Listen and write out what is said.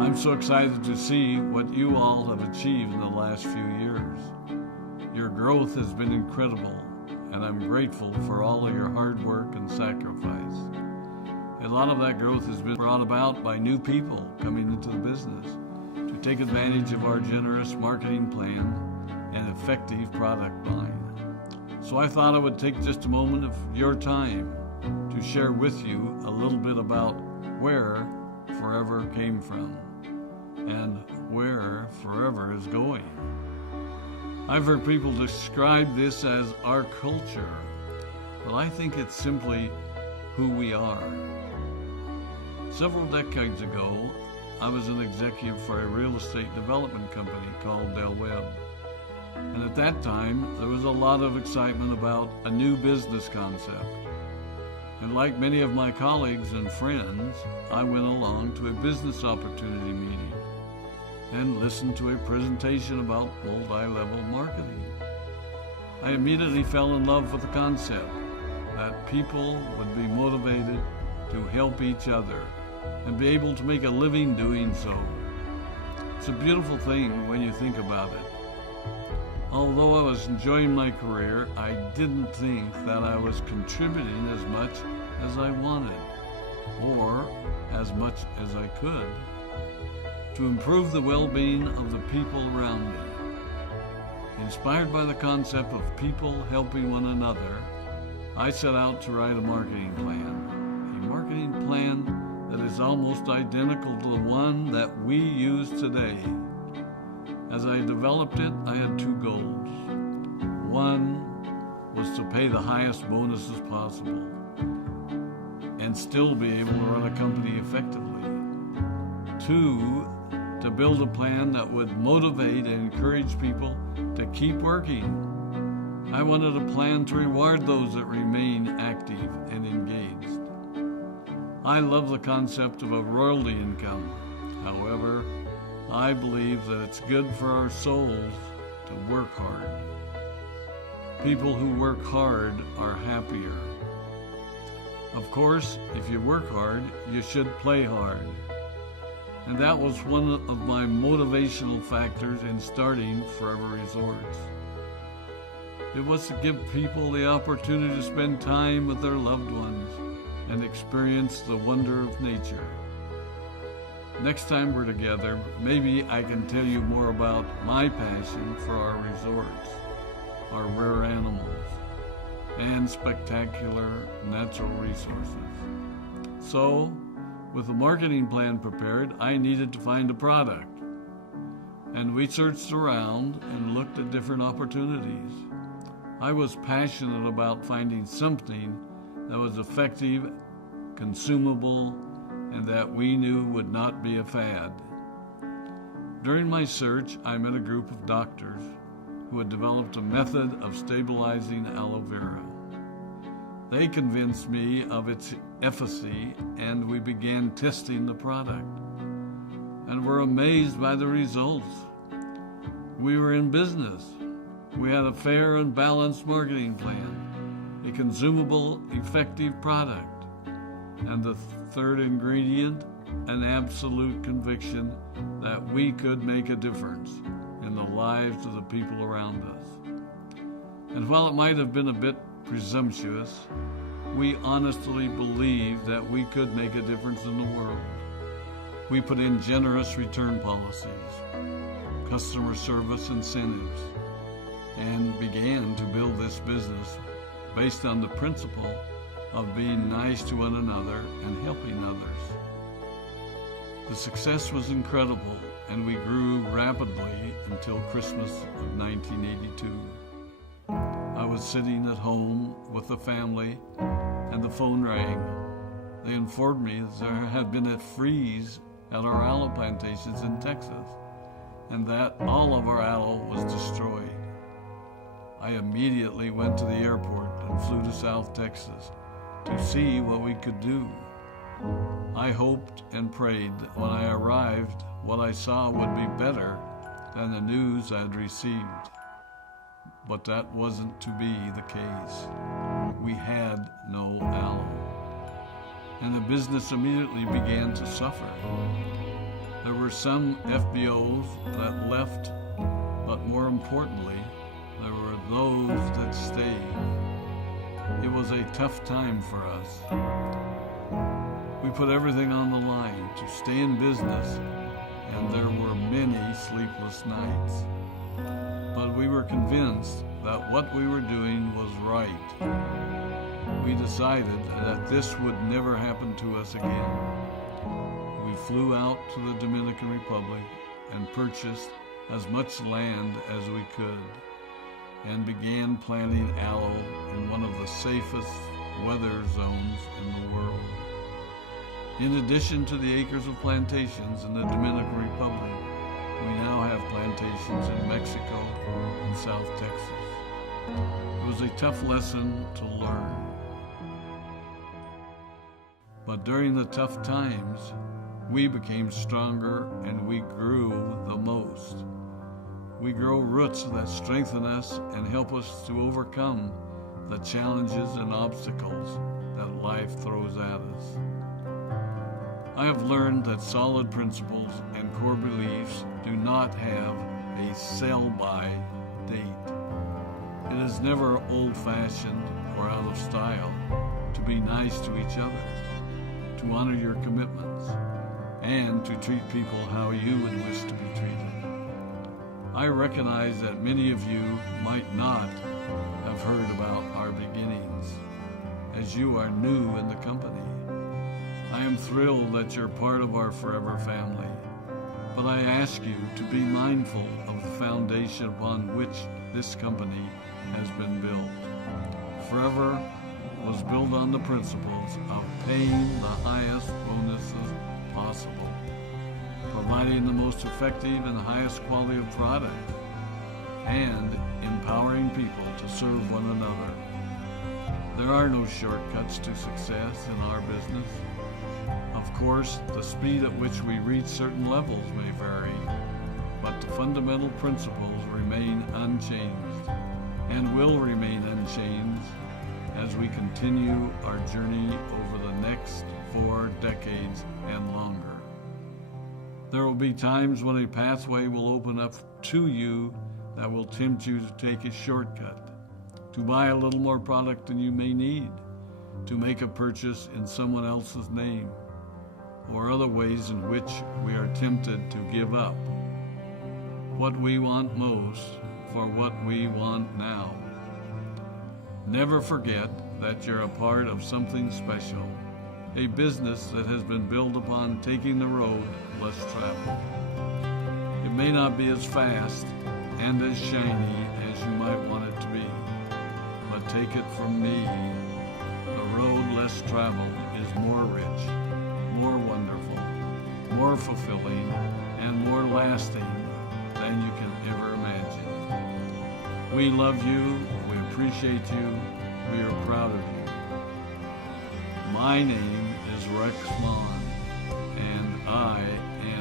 I'm so excited to see what you all have achieved in the last few years. Your growth has been incredible, and I'm grateful for all of your hard work and sacrifice. A lot of that growth has been brought about by new people coming into the business to take advantage of our generous marketing plan and effective product line. So I thought I would take just a moment of your time to share with you a little bit about where Forever came from and where Forever is going. I've heard people describe this as our culture, but I think it's simply who we are. Several decades ago, I was an executive for a real estate development company called Del Webb. And at that time, there was a lot of excitement about a new business concept. And like many of my colleagues and friends, I went along to a business opportunity meeting and listened to a presentation about multi-level marketing. I immediately fell in love with the concept that people would be motivated to help each other and be able to make a living doing so. It's a beautiful thing when you think about it. Although I was enjoying my career, I didn't think that I was contributing as much as I wanted, or as much as I could, to improve the well-being of the people around me. Inspired by the concept of people helping one another, I set out to write a marketing plan that is almost identical to the one that we use today. As I developed it, I had two goals. One was to pay the highest bonuses possible and still be able to run a company effectively. Two, to build a plan that would motivate and encourage people to keep working. I wanted a plan to reward those that remain active and engaged. I love the concept of a royalty income. However, I believe that it's good for our souls to work hard. People who work hard are happier. Of course, if you work hard, you should play hard. And that was one of my motivational factors in starting Forever Resorts. It was to give people the opportunity to spend time with their loved ones and experience the wonder of nature. Next time we're together, maybe I can tell you more about my passion for our resorts, our rare animals, and spectacular natural resources. So, with the marketing plan prepared, I needed to find a product. And we searched around and looked at different opportunities. I was passionate about finding something that was effective, consumable, and that we knew would not be a fad. During my search, I met a group of doctors who had developed a method of stabilizing aloe vera. They convinced me of its efficacy, and we began testing the product, and were amazed by the results. We were in business. We had a fair and balanced marketing plan, a consumable, effective product, and the third ingredient, an absolute conviction that we could make a difference in the lives of the people around us. And while it might have been a bit presumptuous, we honestly believed that we could make a difference in the world. We put in generous return policies, customer service incentives, and began to build this business based on the principle of being nice to one another and helping others. The success was incredible, and we grew rapidly until Christmas of 1982. I was sitting at home with the family, and the phone rang. They informed me that there had been a freeze at our aloe plantations in Texas, and that all of our aloe was destroyed. I immediately went to the airport and flew to South Texas to see what we could do. I hoped and prayed that when I arrived, what I saw would be better than the news I'd received. But that wasn't to be the case. We had no aloe, and the business immediately began to suffer. There were some FBOs that left, but more importantly, there were those that stayed. It was a tough time for us. We put everything on the line to stay in business, and there were many sleepless nights. But we were convinced that what we were doing was right. We decided that this would never happen to us again. We flew out to the Dominican Republic and purchased as much land as we could and began planting aloe in one of the safest weather zones in the world. In addition to the acres of plantations in the Dominican Republic, we now have plantations in Mexico and South Texas. It was a tough lesson to learn. But during the tough times, we became stronger and we grew the most. We grow roots that strengthen us and help us to overcome the challenges and obstacles that life throws at us. I have learned that solid principles and core beliefs do not have a sell-by date. It is never old-fashioned or out of style to be nice to each other, to honor your commitments, and to treat people how you would wish to be treated. I recognize that many of you might not have heard about our beginnings, as you are new in the company. I am thrilled that you're part of our forever family, but I ask you to be mindful of the foundation upon which this company has been built. Forever was built on the principles of paying the highest bonuses possible, providing the most effective and highest quality of product, and empowering people to serve one another. There are no shortcuts to success in our business. Of course, the speed at which we reach certain levels may vary, but the fundamental principles remain unchanged and will remain unchanged as we continue our journey over the next 4 decades and longer. There will be times when a pathway will open up to you that will tempt you to take a shortcut, to buy a little more product than you may need, to make a purchase in someone else's name, or other ways in which we are tempted to give up what we want most for what we want now. Never forget that you're a part of something special, a business that has been built upon taking the road less traveled. It may not be as fast and as shiny as you might want it to be, but take it from me, the road less traveled is more rich, more wonderful, more fulfilling, and more lasting than you can ever imagine. We love you, we appreciate you, we are proud of you. My name is Rex Maughan, and I am